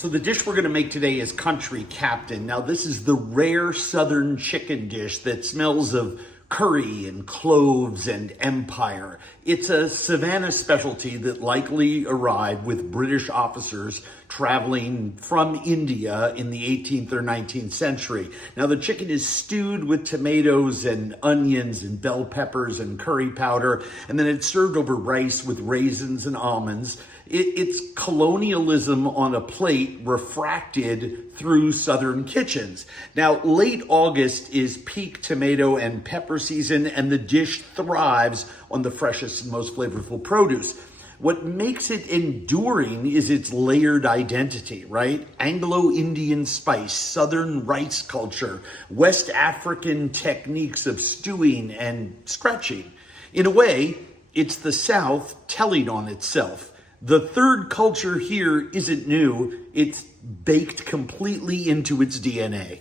So the dish we're gonna make today is Country Captain. Now this is the rare Southern chicken dish that smells of curry and cloves and empire. It's a Savannah specialty that likely arrived with British officers traveling from India in the 18th or 19th century. Now the chicken is stewed with tomatoes and onions and bell peppers and curry powder, and then it's served over rice with raisins and almonds. It's colonialism on a plate refracted through Southern kitchens. Now, late August is peak tomato and pepper season, and the dish thrives on the freshest and most flavorful produce. What makes it enduring is its layered identity, right? Anglo-Indian spice, Southern rice culture, West African techniques of stewing and stretching. In a way, it's the South telling on itself. The third culture here isn't new, it's baked completely into its DNA.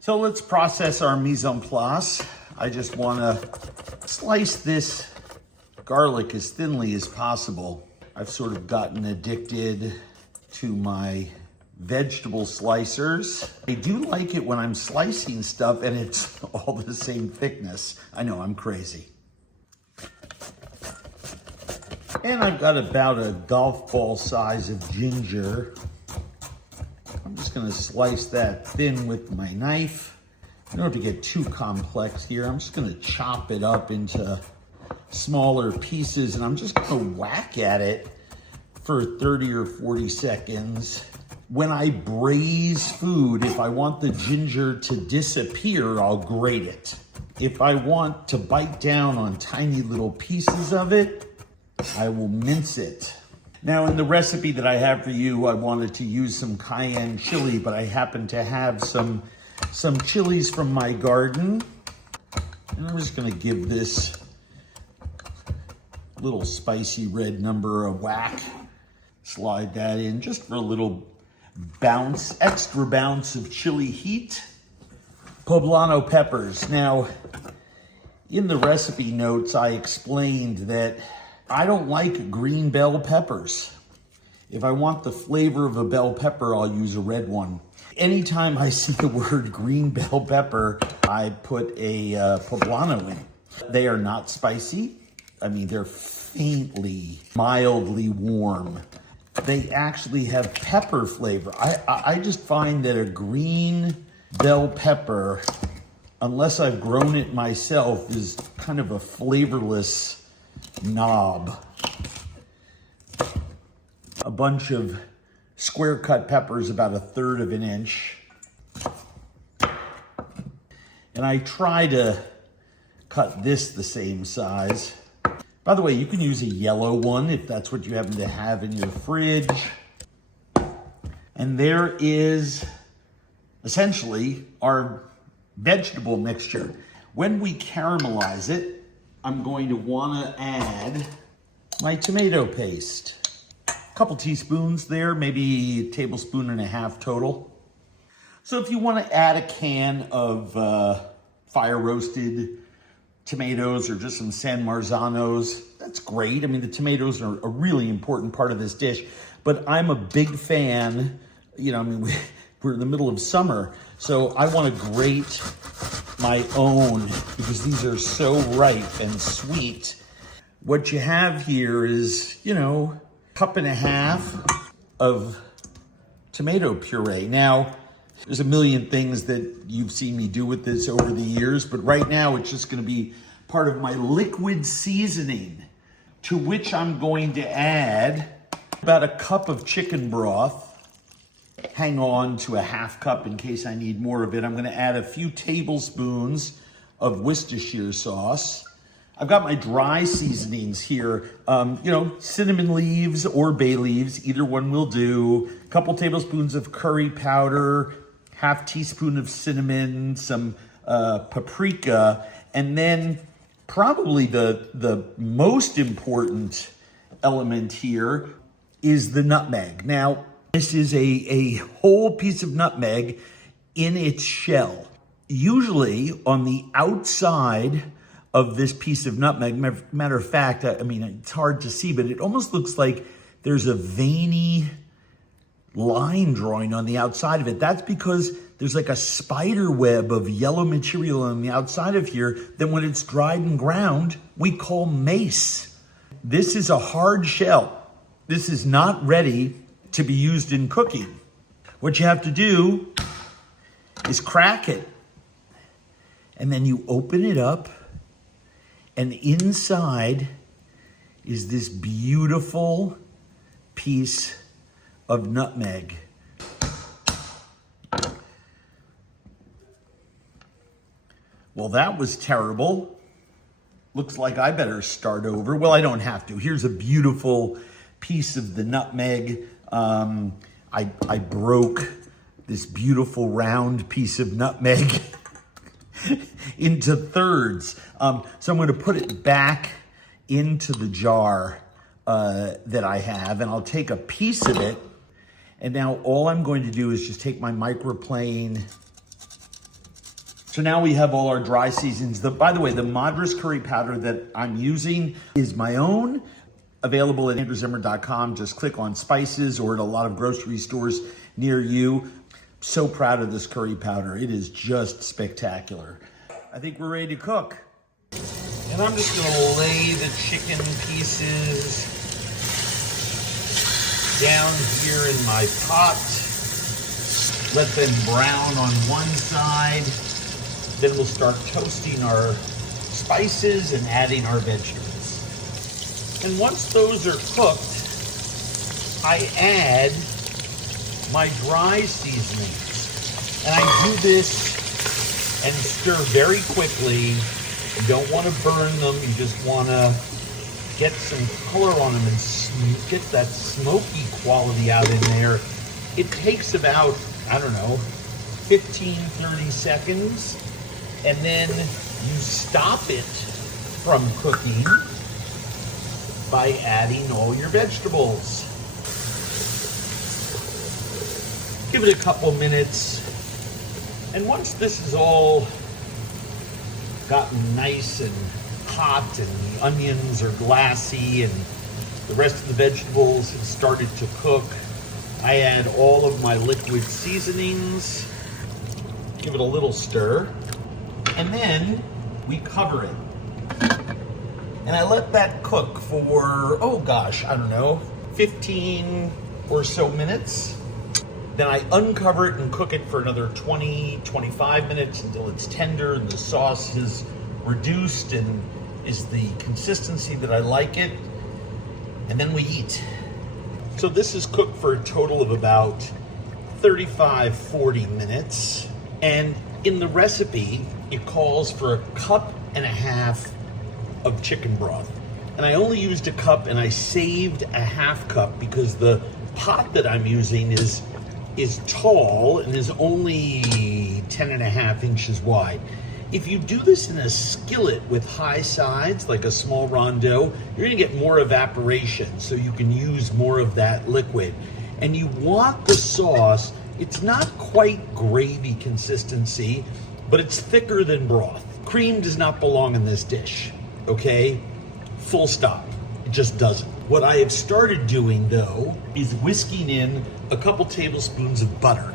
So let's process our mise en place. I just wanna slice this garlic as thinly as possible. I've sort of gotten addicted to my vegetable slicers. I do like it when I'm slicing stuff and it's all the same thickness. I know, I'm crazy. And I've got about a golf ball size of ginger. I'm just gonna slice that thin with my knife. I don't have to get too complex here. I'm just gonna chop it up into smaller pieces, and I'm just gonna whack at it for 30 or 40 seconds. When I braise food, if I want the ginger to disappear, I'll grate it. If I want to bite down on tiny little pieces of it, I will mince it. Now in the recipe that I have for you, I wanted to use some cayenne chili, but I happen to have some chilies from my garden. And I'm just gonna give this little spicy red number a whack. Slide that in just for a little bounce, extra bounce of chili heat. Poblano peppers. Now, in the recipe notes, I explained that I don't like green bell peppers. If I want the flavor of a bell pepper, I'll use a red one. Anytime I see the word green bell pepper, I put a poblano in. They are not spicy. I mean, they're faintly, mildly warm. They actually have pepper flavor. I just find that a green bell pepper, unless I've grown it myself, is kind of a flavorless knob. A bunch of square cut peppers, about 1/3 of an inch. And I try to cut this the same size. By the way, you can use a yellow one if that's what you happen to have in your fridge. And there is essentially our vegetable mixture. When we caramelize it, I'm going to wanna add my tomato paste. A couple teaspoons there, maybe 1.5 tablespoons total. So if you wanna add a can of fire roasted tomatoes or just some San Marzanos, that's great. I mean, the tomatoes are a really important part of this dish, but I'm a big fan, you know, I mean, we're in the middle of summer, so I wanna grate my own because these are so ripe and sweet. What you have here is, you know, 1.5 cups of tomato puree. Now, there's a million things that you've seen me do with this over the years, but right now it's just gonna be part of my liquid seasoning, to which I'm going to add about 1 cup of chicken broth. Hang on to 1/2 cup in case I need more of it. I'm gonna add a few tablespoons of Worcestershire sauce. I've got my dry seasonings here, you know, cinnamon leaves or bay leaves, either one will do. A couple tablespoons of curry powder, 1/2 teaspoon of cinnamon, some paprika, and then probably the most important element here is the nutmeg. Now, this is a whole piece of nutmeg in its shell. Usually on the outside of this piece of nutmeg, matter of fact, I mean, it's hard to see, but it almost looks like there's a veiny line drawing on the outside of it. That's because there's like a spider web of yellow material on the outside of here that when it's dried and ground, we call mace. This is a hard shell. This is not ready to be used in cooking. What you have to do is crack it. And then you open it up, and inside is this beautiful piece of nutmeg. Well, that was terrible. Looks like I better start over. Well, I don't have to. Here's a beautiful piece of the nutmeg. I broke this beautiful round piece of nutmeg into thirds. So I'm going to put it back into the jar that I have, and I'll take a piece of it. And now all I'm going to do is just take my microplane. So now we have all our dry seasons. By the way, the Madras curry powder that I'm using is my own, available at andrewzimmern.com. Just click on spices or at a lot of grocery stores near you. So proud of this curry powder. It is just spectacular. I think we're ready to cook. And I'm just gonna lay the chicken pieces down here in my pot. Let them brown on one side. Then we'll start toasting our spices and adding our vegetables. And once those are cooked, I add my dry seasonings. And I do this and stir very quickly. You don't want to burn them. You just want to get some color on them and get that smoky quality out in there. It takes about, I don't know, 15, 30 seconds. And then you stop it from cooking by adding all your vegetables. Give it a couple minutes. And once this is all gotten nice and hot and the onions are glassy and the rest of the vegetables have started to cook, I add all of my liquid seasonings, give it a little stir, and then we cover it. And I let that cook for, oh gosh, I don't know, 15 or so minutes. Then I uncover it and cook it for another 20, 25 minutes until it's tender and the sauce is reduced and is the consistency that I like it. And then we eat. So this is cooked for a total of about 35, 40 minutes. And in the recipe, it calls for 1.5 cups of chicken broth. And I only used 1 cup and I saved 1/2 cup because the pot that I'm using is tall and is only 10.5 inches wide. If you do this in a skillet with high sides, like a small rondeau, you're gonna get more evaporation, so you can use more of that liquid. And you want the sauce, it's not quite gravy consistency, but it's thicker than broth. Cream does not belong in this dish, okay? Full stop, it just doesn't. What I have started doing though, is whisking in a couple tablespoons of butter.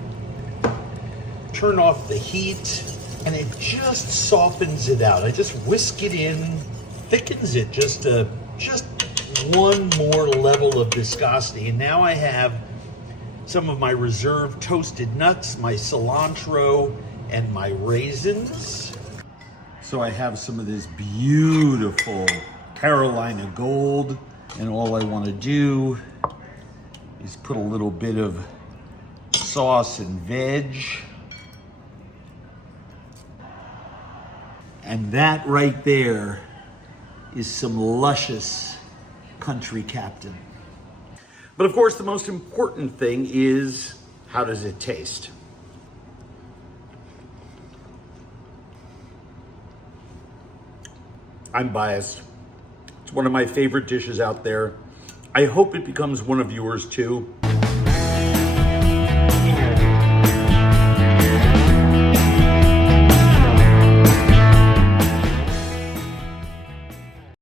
Turn off the heat, and it just softens it out. I just whisk it in, thickens it just one more level of viscosity. And now I have some of my reserved toasted nuts, my cilantro, and my raisins. So I have some of this beautiful Carolina Gold, and all I want to do is put a little bit of sauce and veg. And that right there is some luscious country captain. But of course, the most important thing is, how does it taste? I'm biased. It's one of my favorite dishes out there. I hope it becomes one of yours too.